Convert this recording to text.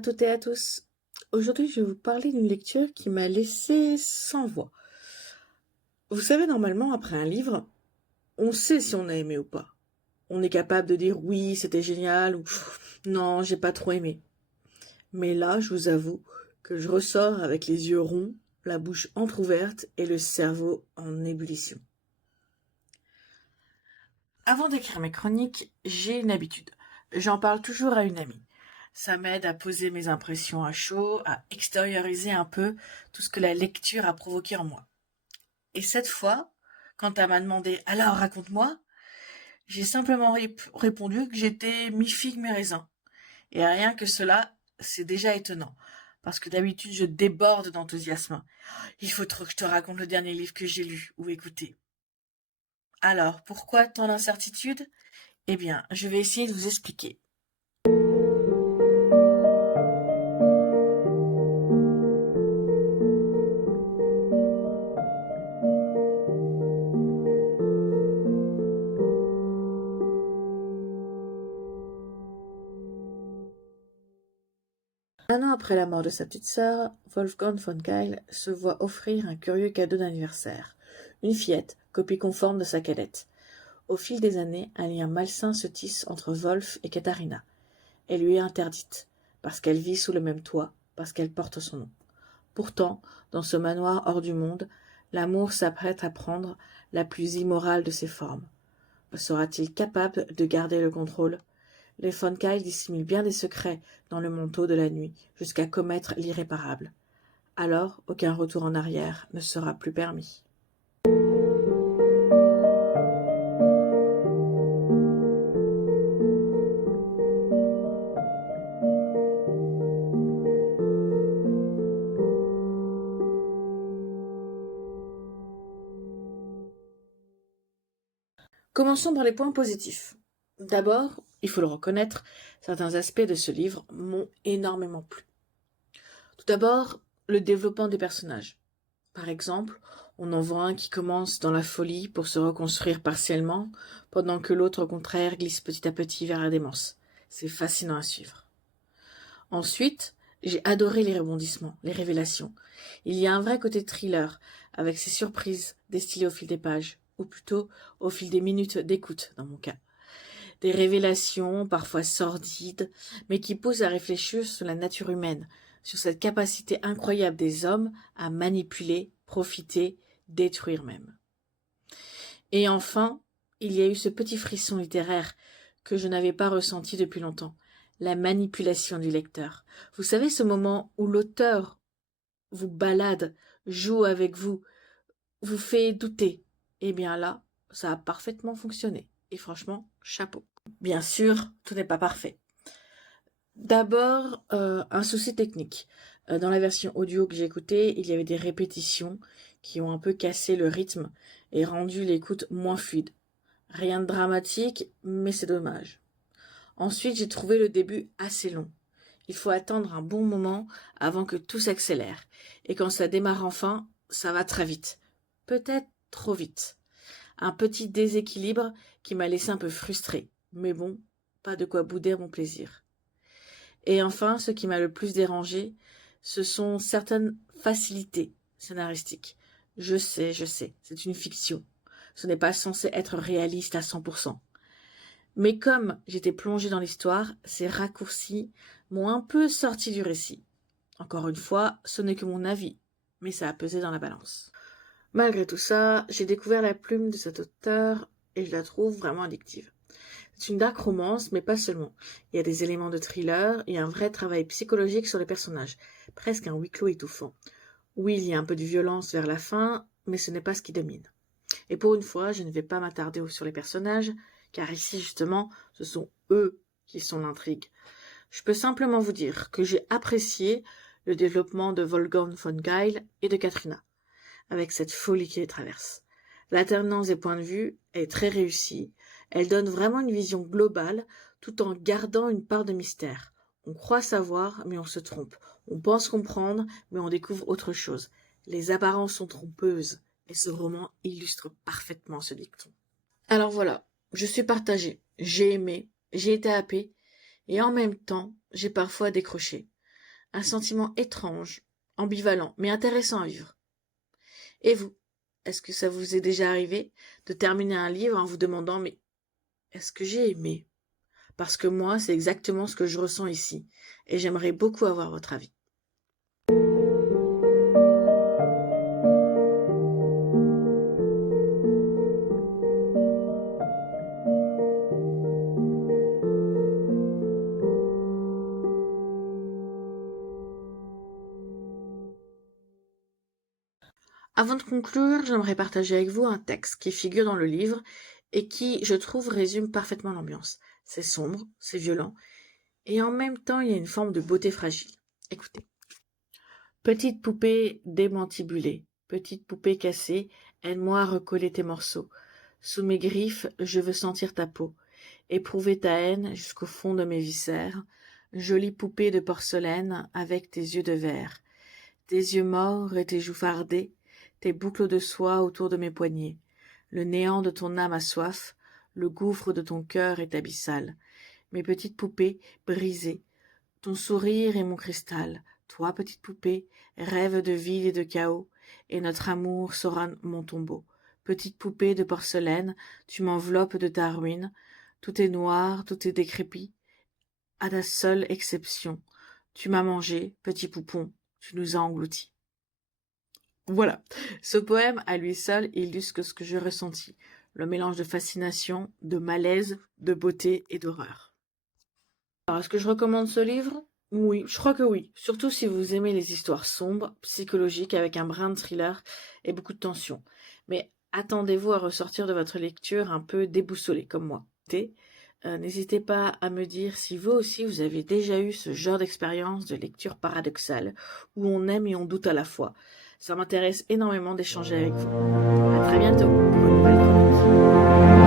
toutes et à tous. Aujourd'hui, je vais vous parler d'une lecture qui m'a laissé sans voix. Vous savez, normalement, après un livre, on sait si on a aimé ou pas. On est capable de dire oui, c'était génial ou non, j'ai pas trop aimé. Mais là, je vous avoue que je ressors avec les yeux ronds, la bouche entrouverte et le cerveau en ébullition. Avant d'écrire mes chroniques, j'ai une habitude. J'en parle toujours à une amie. Ça m'aide à poser mes impressions à chaud, à extérioriser un peu tout ce que la lecture a provoqué en moi. Et cette fois, quand elle m'a demandé «Alors, raconte-moi», j'ai simplement répondu que j'étais mi-figue mi-raisin. Et rien que cela, c'est déjà étonnant. Parce que d'habitude, je déborde d'enthousiasme. Il faut trop que je te raconte le dernier livre que j'ai lu ou écouté. Alors, pourquoi tant d'incertitude? Eh bien, je vais essayer de vous expliquer. Un an après la mort de sa petite sœur, Wolfgang von Keil se voit offrir un curieux cadeau d'anniversaire, une fillette, copie conforme de sa cadette. Au fil des années, un lien malsain se tisse entre Wolf et Katharina. Elle lui est interdite, parce qu'elle vit sous le même toit, parce qu'elle porte son nom. Pourtant, dans ce manoir hors du monde, l'amour s'apprête à prendre la plus immorale de ses formes. Sera-t-il capable de garder le contrôle? Les von Keil dissimulent bien des secrets dans le manteau de la nuit, jusqu'à commettre l'irréparable. Alors, aucun retour en arrière ne sera plus permis. Commençons par les points positifs. D'abord, il faut le reconnaître, certains aspects de ce livre m'ont énormément plu. Tout d'abord, le développement des personnages. Par exemple, on en voit un qui commence dans la folie pour se reconstruire partiellement, pendant que l'autre, au contraire, glisse petit à petit vers la démence. C'est fascinant à suivre. Ensuite, j'ai adoré les rebondissements, les révélations. Il y a un vrai côté thriller, avec ses surprises destillées au fil des pages, ou plutôt au fil des minutes d'écoute, dans mon cas. Des révélations, parfois sordides, mais qui poussent à réfléchir sur la nature humaine, sur cette capacité incroyable des hommes à manipuler, profiter, détruire même. Et enfin, il y a eu ce petit frisson littéraire que je n'avais pas ressenti depuis longtemps, la manipulation du lecteur. Vous savez, ce moment où l'auteur vous balade, joue avec vous, vous fait douter. Eh bien là, ça a parfaitement fonctionné. Et franchement, chapeau. Bien sûr, tout n'est pas parfait. D'abord, un souci technique. Dans la version audio que j'ai écoutée, il y avait des répétitions qui ont un peu cassé le rythme et rendu l'écoute moins fluide. Rien de dramatique, mais c'est dommage. Ensuite, j'ai trouvé le début assez long. Il faut attendre un bon moment avant que tout s'accélère. Et quand ça démarre enfin, ça va très vite. Peut-être trop vite. Un petit déséquilibre qui m'a laissé un peu frustrée. Mais bon, pas de quoi bouder à mon plaisir. Et enfin, ce qui m'a le plus dérangé, ce sont certaines facilités scénaristiques. Je sais, c'est une fiction. Ce n'est pas censé être réaliste à 100%. Mais comme j'étais plongée dans l'histoire, ces raccourcis m'ont un peu sorti du récit. Encore une fois, ce n'est que mon avis, mais ça a pesé dans la balance. Malgré tout ça, j'ai découvert la plume de cet auteur et je la trouve vraiment addictive. C'est une dark romance, mais pas seulement. Il y a des éléments de thriller et un vrai travail psychologique sur les personnages, presque un huis clos étouffant. Oui, il y a un peu de violence vers la fin, mais ce n'est pas ce qui domine. Et pour une fois, je ne vais pas m'attarder sur les personnages, car ici, justement, ce sont eux qui sont l'intrigue. Je peux simplement vous dire que j'ai apprécié le développement de Wolfgang von Keil et de Katrina, avec cette folie qui les traverse. L'alternance des points de vue est très réussie. Elle donne vraiment une vision globale tout en gardant une part de mystère. On croit savoir, mais on se trompe. On pense comprendre, mais on découvre autre chose. Les apparences sont trompeuses, et ce roman illustre parfaitement ce dicton. Alors voilà, je suis partagée. J'ai aimé, j'ai été happée, et en même temps, j'ai parfois décroché. Un sentiment étrange, ambivalent, mais intéressant à vivre. Et vous, est-ce que ça vous est déjà arrivé de terminer un livre en vous demandant « Mais est-ce que j'ai aimé ?» Parce que moi, c'est exactement ce que je ressens ici, et j'aimerais beaucoup avoir votre avis. Avant de conclure, j'aimerais partager avec vous un texte qui figure dans le livre et qui, je trouve, résume parfaitement l'ambiance. C'est sombre, c'est violent, et en même temps, il y a une forme de beauté fragile. Écoutez. Petite poupée démantibulée, petite poupée cassée, aide-moi à recoller tes morceaux. Sous mes griffes, je veux sentir ta peau, éprouver ta haine jusqu'au fond de mes viscères. Jolie poupée de porcelaine avec tes yeux de verre, tes yeux morts et tes joues fardées, tes boucles de soie autour de mes poignets. Le néant de ton âme a soif, le gouffre de ton cœur est abyssal. Mes petites poupées brisées, ton sourire est mon cristal. Toi, petite poupée, rêve de vide et de chaos, et notre amour sera mon tombeau. Petite poupée de porcelaine, tu m'enveloppes de ta ruine. Tout est noir, tout est décrépit, à ta seule exception. Tu m'as mangé, petit poupon, tu nous as engloutis. Voilà, ce poème à lui seul illustre ce que je ressentis, le mélange de fascination, de malaise, de beauté et d'horreur. Alors, est-ce que je recommande ce livre? Oui, je crois que oui. Surtout si vous aimez les histoires sombres, psychologiques, avec un brin de thriller et beaucoup de tension. Mais attendez-vous à ressortir de votre lecture un peu déboussolé, comme moi. N'hésitez pas à me dire si vous aussi vous avez déjà eu ce genre d'expérience de lecture paradoxale, où on aime et on doute à la fois. Ça m'intéresse énormément d'échanger avec vous. À très bientôt pour une nouvelle chronique.